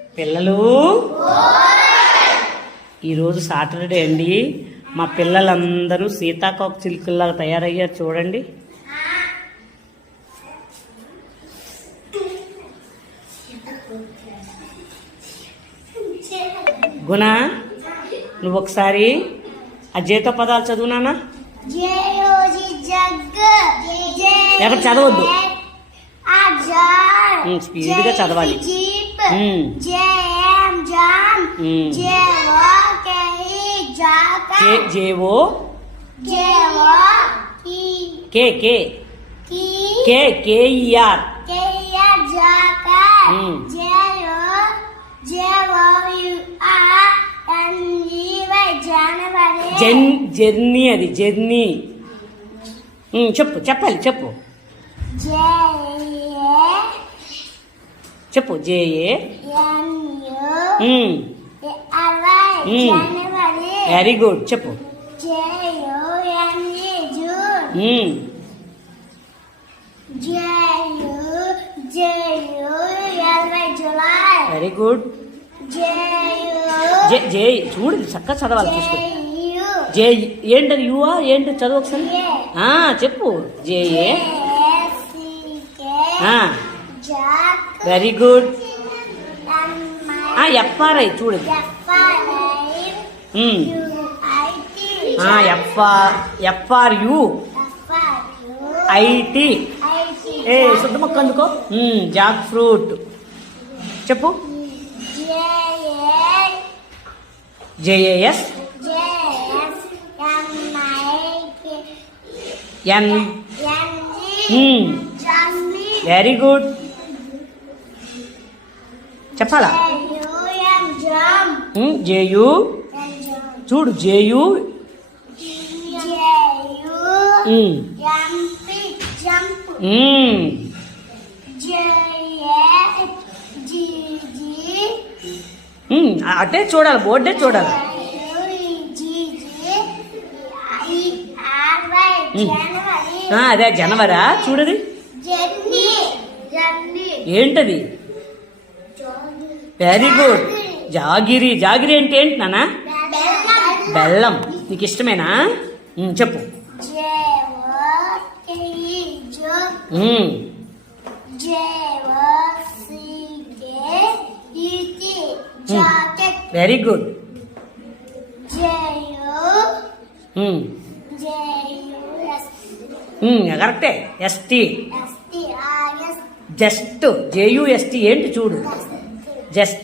పిల్లలు, ఈరోజు సాటర్డే అండి. మా పిల్లలందరూ సీతాకోక చిలుకల్లాగా తయారయ్యారు చూడండి. గుణ, నువ్వు ఒకసారి అజేతో పదాలు చదువునానా? ఎక్కడ చదవద్దు, స్పీడ్గా చదవాలి. జేవో కే కే కే కేఆర్ జర్నీ, అది జర్నీ. చెప్పు, చెప్పాలి, చెప్పు చెప్పు. J A very good. చెప్పు. Very good. జే చూడు, చక్కగా చదవాలి, చూసుకో. జే ఏంటది? యువా ఏంటి? చదువు ఒకసారి. చెప్పు. జేఏ. Very good. ఎఫ్ఆర్ఐ చూడు. F R U I T. శుద్ధ మొక్క అందుకో. Jackfruit. చెప్పు. J A S N. Very good. చెప్పాలా? జేయు చూడు. జేయు అటే చూడాలి, బోర్డే చూడాలి. అదే జనవరా? చూడది ఏంటది? Very good. జాగిరి. జాగిరి అంటే ఏంటి నాన్న? బెల్లం. నీకు ఇష్టమేనా? చెప్పు. Very good. కరెక్టే. ఎస్టీ. జస్ట్. జేయుఎస్టీ ఏంటి చూడు. జస్ట్.